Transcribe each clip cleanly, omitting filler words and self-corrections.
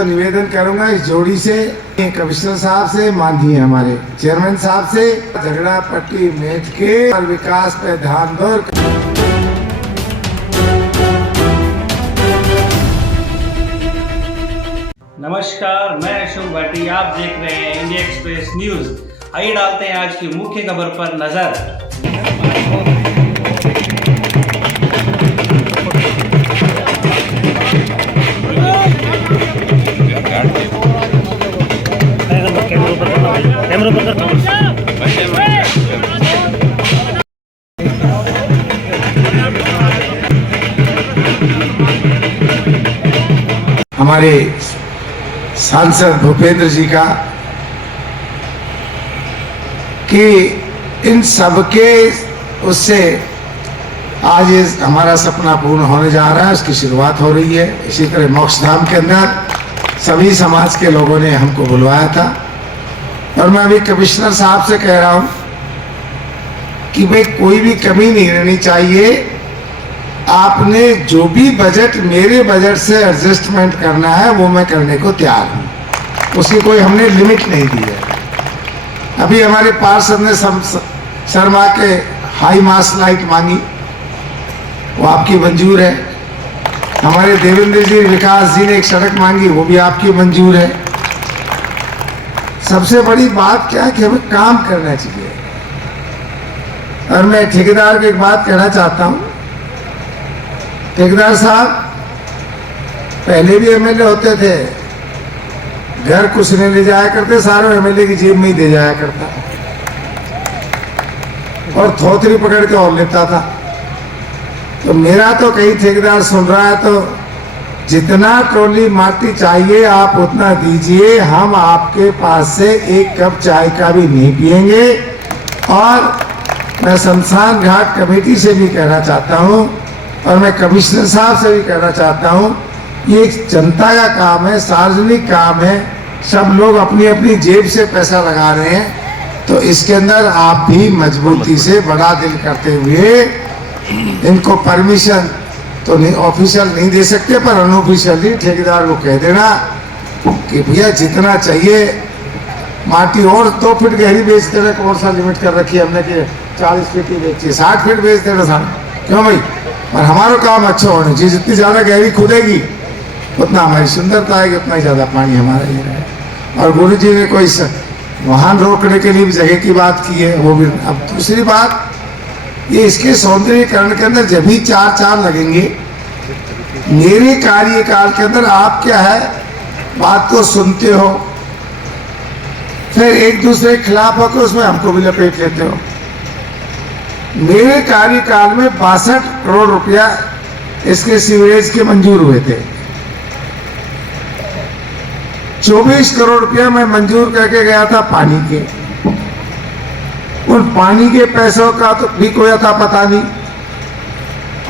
तो निवेदन करूंगा इस जोड़ी से, कमिश्नर साहब से, माननीय हमारे चेयरमैन साहब से, झगड़ा पट्टी मेट के और विकास पे ध्यान दो। नमस्कार, मैं अशोक भाटी, आप देख रहे हैं इंडिया एक्सप्रेस न्यूज। आइए डालते हैं आज की मुख्य खबर पर नजर। हमारे सांसद भूपेंद्र जी का कि इन सबके उससे आज ये हमारा सपना पूर्ण होने जा रहा है, उसकी शुरुआत हो रही है। इसी तरह मोक्षधाम के अंदर सभी समाज के लोगों ने हमको बुलवाया था और मैं अभी कमिश्नर साहब से कह रहा हूं कि भाई कोई भी कमी नहीं रहनी चाहिए। आपने जो भी बजट मेरे बजट से एडजस्टमेंट करना है वो मैं करने को तैयार हूं, उसकी कोई हमने लिमिट नहीं दी है। अभी हमारे पार्षद ने शर्मा के हाई मास लाइट मांगी, वो आपकी मंजूर है। हमारे देवेंद्र जी विकास जी ने एक सड़क मांगी, वो भी आपकी मंजूर है। सबसे बड़ी बात क्या है कि हमें काम करना चाहिए। और मैं ठेकेदार को एक बात कहना चाहता हूं, ठेकेदार साहब पहले भी एमएलए होते थे, घर कुछ नहीं ले जाया करते, सारे एमएलए की जेब में ही दे जाया करता और थोथरी पकड़ के और लेता था। तो मेरा तो कई ठेकेदार सुन रहा है तो जितना ट्रॉली माटी चाहिए आप उतना दीजिए, हम आपके पास से एक कप चाय का भी नहीं पिएंगे। और मैं शमशान घाट कमेटी से भी कहना चाहता हूं और मैं कमिश्नर साहब से भी कहना चाहता हूं, ये एक जनता का काम है, सार्वजनिक काम है, सब लोग अपनी अपनी जेब से पैसा लगा रहे हैं, तो इसके अंदर आप भी मजबूती से बड़ा दिल करते हुए इनको परमिशन तो नहीं ऑफिशियल नहीं दे सकते, पर अनऑफिशियली ठेकेदार को कह देना कि भैया जितना चाहिए माटी और 2 फीट गहरी बेच देना। कौन सा लिमिट कर रखी है हमने कि 40 फीट ही बेची, 60 फीट बेच देना साहब, क्यों भाई? और हमारा काम अच्छा होना चाहिए, जितनी ज़्यादा गहरी खुदेगी उतना हमारी सुंदरता आएगी, उतना ही ज़्यादा पानी हमारा ही रहेगा। और गुरु जी ने कोई वाहन रोकने के लिए भी जगह की बात की है, वो भी। अब दूसरी बात, ये इसके सौंदर्यीकरण के अंदर जब भी 4 लगेंगे, मेरे कार्यकाल के अंदर आप क्या है बात को सुनते हो, फिर एक दूसरे के खिलाफ होकर उसमें हमको भी लपेट लेते हो। मेरे कार्यकाल में 62 करोड़ रुपया इसके सीवरेज के मंजूर हुए थे। 24 करोड़ रुपया मैं मंजूर करके गया था पानी के। उन पानी के पैसों का तो भी कोई अता पता नहीं,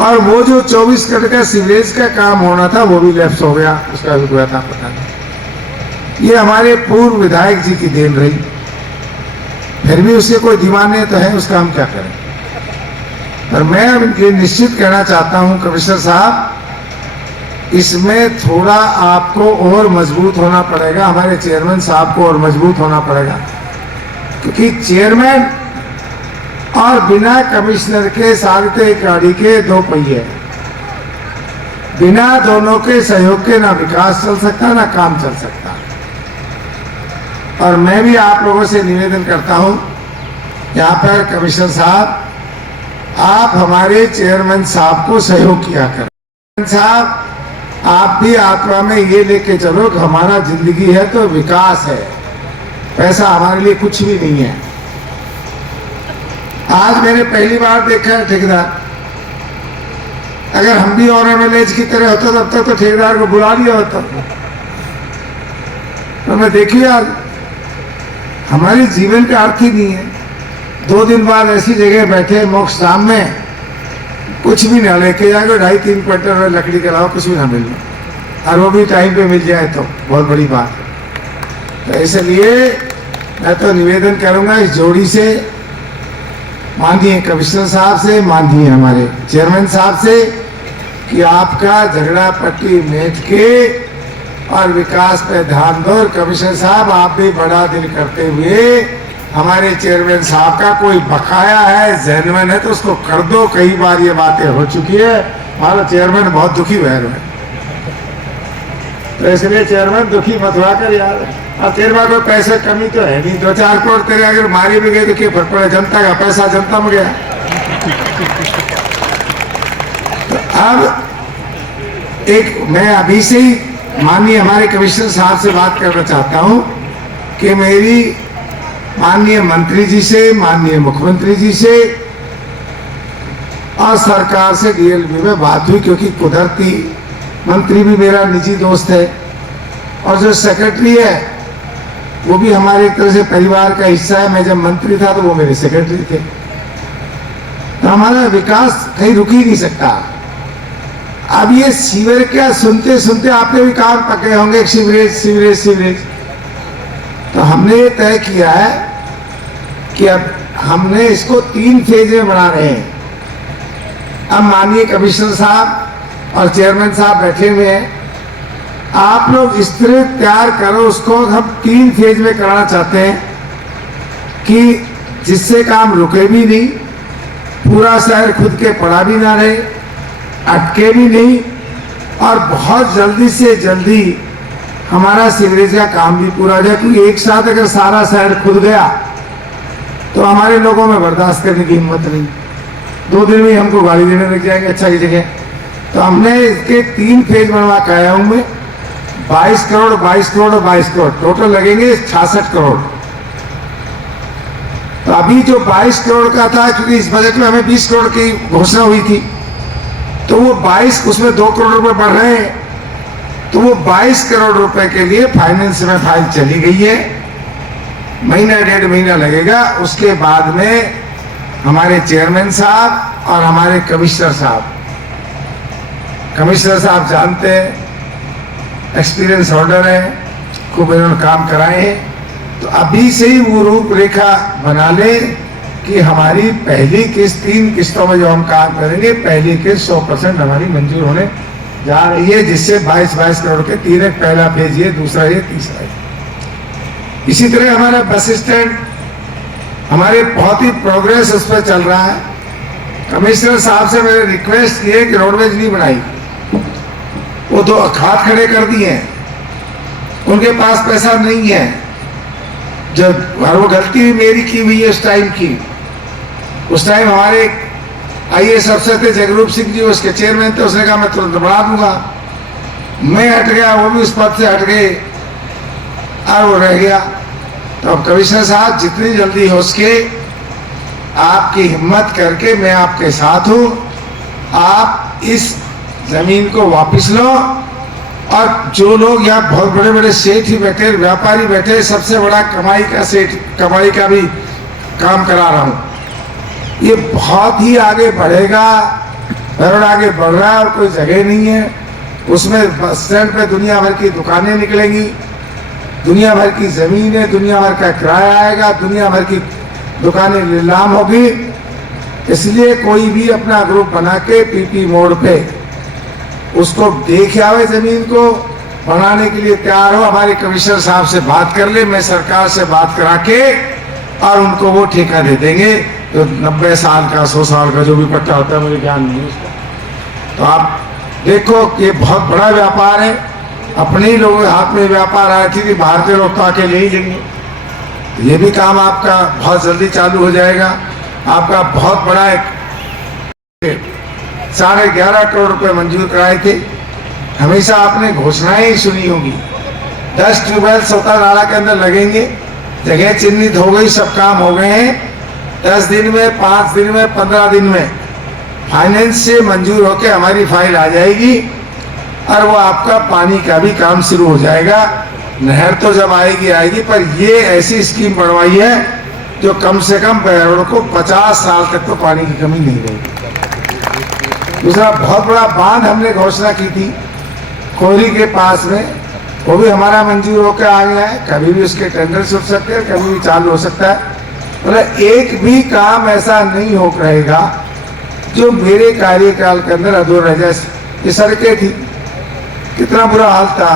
और वो जो 24 करोड़ का सीवरेज का काम होना था वो भी लैप्स हो गया, उसका भी कोई अता पता नहीं। ये हमारे पूर्व विधायक जी की देन रही, फिर भी उसके कोई दीवाने तो है, उसका हम क्या करें। और मैं ये निश्चित कहना चाहता हूं कमिश्नर साहब, इसमें थोड़ा आपको और मजबूत होना पड़ेगा, हमारे चेयरमैन साहब को और मजबूत होना पड़ेगा, क्योंकि चेयरमैन और बिना कमिश्नर के सारथे गाड़ी के 2 पहिए, बिना दोनों के सहयोग के ना विकास चल सकता ना काम चल सकता। और मैं भी आप लोगों से निवेदन करता हूं, यहाँ पर कमिश्नर साहब आप हमारे चेयरमैन साहब को सहयोग किया करें। साहब आप भी आत्मा में ये लेके चलो कि हमारा जिंदगी है तो विकास है, पैसा हमारे लिए कुछ भी नहीं है। आज मैंने पहली बार देखा है ठेकेदार, अगर हम भी और एमएलए की तरह होता तब तक तो ठेकेदार को बुला लिया होता। तो मैं देखिए आज हमारे जीवन का अर्थ ही नहीं है। 2 दिन बाद ऐसी जगह बैठे मोक्षधाम में, कुछ भी ना लेके जाएंगे, 2.5-3 क्विंटल लकड़ी के अलावा कुछ भी ना मिल जाए, और वो भी टाइम पे मिल जाए तो बहुत बड़ी बात है। तो इसलिए मैं तो निवेदन करूंगा इस जोड़ी से, माननीय कमिश्नर साहब से, माननीय हमारे चेयरमैन साहब से, कि आपका झगड़ा पट्टी मेट के और विकास पे ध्यान दो। और कमिश्नर साहब, आप भी बड़ा दिल करते हुए हमारे चेयरमैन साहब का कोई बकाया है, जेन्युइन है, तो उसको कर दो। कई बार ये बातें हो चुकी है, हमारा चेयरमैन बहुत दुखी हुआ है, तो इसलिए चेयरमैन दुखी मत हुआ कर यार। अब तेरे पास कोई पैसे कमी तो है नहीं, 2-4 करोड़ तेरे अगर मारी भी गई तो क्या फर्क पड़े, जनता का पैसा जनता में गया। तो अब मैं अभी से ही माननीय हमारे कमिश्नर साहब से बात करना चाहता हूं कि मेरी माननीय मंत्री जी से, माननीय मुख्यमंत्री जी से और सरकार से डीएलपी में बात हुई, क्योंकि कुदरती मंत्री भी मेरा निजी दोस्त है और जो सेक्रेटरी है वो भी हमारे एक तरह से परिवार का हिस्सा है। मैं जब मंत्री था तो वो मेरे सेक्रेटरी थे, तो हमारा विकास कहीं रुक ही नहीं सकता। अब ये सीवर क्या सुनते सुनते आपने भी काम पके होंगे, सीवरेज सीवरेज सीवरेज। तो हमने ये तय किया है कि अब हमने इसको 3 फेज में बना रहे हैं। अब माननीय कमिश्नर साहब और चेयरमैन साहब बैठे हुए हैं, आप लोग इस तरह तैयार करो उसको, हम 3 फेज में कराना चाहते हैं कि जिससे काम रुके भी नहीं, पूरा शहर खुद के पड़ा भी ना रहे, अटके भी नहीं, और बहुत जल्दी से जल्दी हमारा सीवरेज का काम भी पूरा हो जाए। क्योंकि एक साथ अगर सारा शहर खुद गया तो हमारे लोगों में बर्दाश्त करने की हिम्मत नहीं, 2 दिन में हमको गाड़ी देने लग जाएंगे अच्छा की जगह। तो हमने इसके 3 फेज बनवा के आया हूं मैं, 22 करोड़ 22 करोड़ और 22 करोड़ टोटल लगेंगे 66 करोड़। तो अभी जो 22 करोड़ का था, क्योंकि इस बजट में हमें 20 करोड़ की घोषणा हुई थी, तो वो 22, उसमें 2 करोड़ रुपए बढ़ रहे हैं, तो वो 22 करोड़ रुपए के लिए फाइनेंस में फाइल चली गई है। महीना 1.5 महीना लगेगा, उसके बाद में हमारे चेयरमैन साहब और हमारे कमिश्नर साहब जानते हैं, एक्सपीरियंस होल्डर है, खूब इन्होंने काम कराए हैं, तो अभी से ही वो रूपरेखा बना ले कि हमारी पहली किस्त 3 किस्तों में जो हम काम करेंगे, पहली किस्त 100% हमारी मंजूर होने जा रही है, जिससे 22 करोड़ के 3, पहला फेज ये, दूसरा ये, तीसरा ये। इसी तरह हमारा बस स्टैंड, हमारे बहुत ही प्रोग्रेस उस पर चल रहा है। कमिश्नर साहब से मैंने रिक्वेस्ट की है कि रोडवेज नहीं बनाई, वो 2 खाद खड़े कर दिए हैं, उनके पास पैसा नहीं है, जब वो गलती भी मेरी की हुई है उस टाइम की। उस टाइम हमारे आईएएस अफसर थे जगरूप सिंह जी, उसके चेयरमैन थे, उसने कहा मैं तुरंत बढ़ा दूंगा, मैं हट गया, वो भी उस पद से हट गए और वो रह गया। तो अब कमिश्नर साहब जितनी जल्दी हो सके आपकी हिम्मत करके मैं आपके साथ हूं, आप इस जमीन को वापस लो। और जो लोग यहाँ बहुत बड़े बड़े सेठ ही बैठे, व्यापारी बैठे, सबसे बड़ा कमाई का भी काम करा रहा हूँ, ये बहुत ही आगे बढ़ेगा, और आगे बढ़ रहा है और कोई जगह नहीं है उसमें। बस स्टैंड पे दुनिया भर की दुकानें निकलेंगी, दुनिया भर की जमीन है, दुनिया भर का किराया आएगा, दुनिया भर की दुकानें नीलाम होगी। इसलिए कोई भी अपना ग्रुप बना के पीपी मोड़ पे उसको देख आवे, जमीन को बनाने के लिए तैयार हो, हमारे कमिश्नर साहब से बात कर ले, मैं सरकार से बात करा के और उनको वो ठेका दे देंगे। तो 90 साल का 100 साल का जो भी पट्टा होता है, मुझे ज्ञान नहीं उसका। तो आप देखो ये बहुत बड़ा व्यापार है, अपने ही लोगों के हाथ में व्यापार आया थी, भारतीय लोग तो आके ले ही लेंगे। ये भी काम आपका बहुत जल्दी चालू हो जाएगा। आपका बहुत बड़ा एक 11.5 करोड़ रुपए मंजूर कराए थे, हमेशा आपने घोषणाएं ही सुनी होगी। 10 ट्यूबवेल सोता नाला के अंदर लगेंगे, जगह चिन्हित हो गई, सब काम हो गए हैं। 10 दिन में, 5 दिन में, 15 दिन में फाइनेंस से मंजूर होकर हमारी फाइल आ जाएगी और वो आपका पानी का भी काम शुरू हो जाएगा। नहर तो जब आएगी, पर ये ऐसी स्कीम बनवाई है जो कम से कम बहरों को 50 साल तक तो पानी की कमी नहीं रहेगी। दूसरा बहुत बड़ा बांध हमने घोषणा की थी कोहरी के पास में, वो भी हमारा मंजूर होकर आ गया है, कभी भी उसके टेंडर छूट सकते हैं, कभी भी चालू हो सकता है। मतलब एक भी काम ऐसा नहीं हो रहेगा जो मेरे कार्यकाल के अंदर अधूरा रह जाए। ये सड़कें थी, कितना बुरा हाल था,